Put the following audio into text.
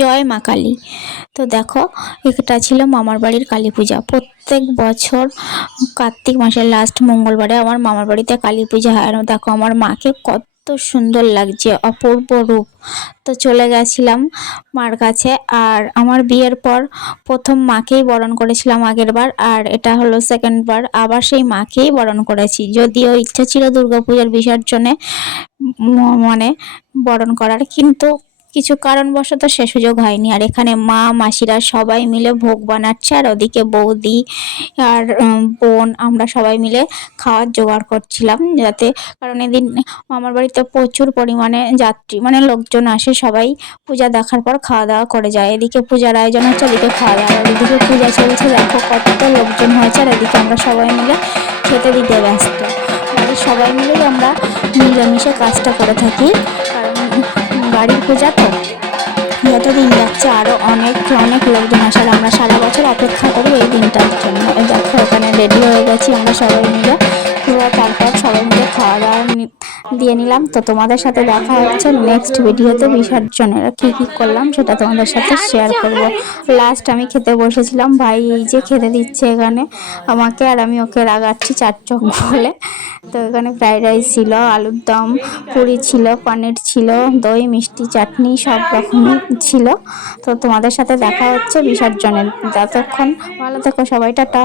জয় মা কালী। তো দেখো, এটা ছিল মামার বাড়ির কালী পূজা। প্রত্যেক বছর কার্তিক মাসের লাস্ট মঙ্গলবারে আমার মামার বাড়িতে কালী পূজা হয়। আর দেখো আমার মাকে কত সুন্দর লাগছে, অপূর্ব রূপ। তো চলে গেছিলাম মার কাছে। আর আমার বিয়ের পর প্রথম মাকেই বরণ করেছিলাম আগের বার, আর এটা হলো সেকেন্ড বার আবার সেই মাকেই বরণ করেছি। যদিও ইচ্ছা ছিল দুর্গাপূজার বিসর্জনে মানে বরণ করার, কিন্তু কিছু কারণবশত সে সুযোগ হয়নি। আর এখানে মা মাসিরা সবাই মিলে ভোগ বানাচ্ছে, আর ওদিকে বৌদি আর বোন আমরা সবাই মিলে খাওয়ার জোগাড় করছিলাম, যাতে কারণ এদিন আমার বাড়িতে প্রচুর পরিমাণে যাত্রী মানে লোকজন আসে, সবাই পূজা দেখার পর খাওয়া দাওয়া করে যায়। এদিকে পূজার আয়োজন হচ্ছে, এদিকে খাওয়া দাওয়া, আর এদিকে পূজা চলছে। দেখো কত লোকজন হয়েছে, আর এদিকে আমরা সবাই মিলে খেতে দিতে ব্যস্ত। বাড়ির সবাই মিলেই আমরা মিলেমিশে কাজটা করে থাকি, কারণ বাড়ির পূজা তো যত দিন যাচ্ছে আরো অনেক অনেক লোকজন আসার আমরা সারা বছর অপেক্ষা করি এই দিনটার জন্য। দেখো এখানে রেডি হয়ে গেছি আমরা সবাই মিলে পুরো, তারপর সবাই মিলে খাওয়া দাওয়া দিয়ে নিলাম। তো তোমাদের সাথে দেখা হচ্ছে নেক্সট ভিডিওতে। বিসর্জনের কি কি করলাম সেটা তোমাদের সাথে শেয়ার করব। লাস্ট আমি খেতে বসেছিলাম, ভাই এই যে খেতে দিচ্ছে এখানে আমাকে, আর আমি ওকে রাগাচ্ছি চার চোখ বলে। তো এখানে ফ্রাইড রাইস ছিল, আলুর দম, পুরি ছিল, পনির ছিল, দই মিষ্টি চাটনি সব রকমই ছিল। তো তোমাদের সাথে দেখা হচ্ছে বিসর্জনের। ততক্ষণ ভালো থেকো সবাই, টাটা।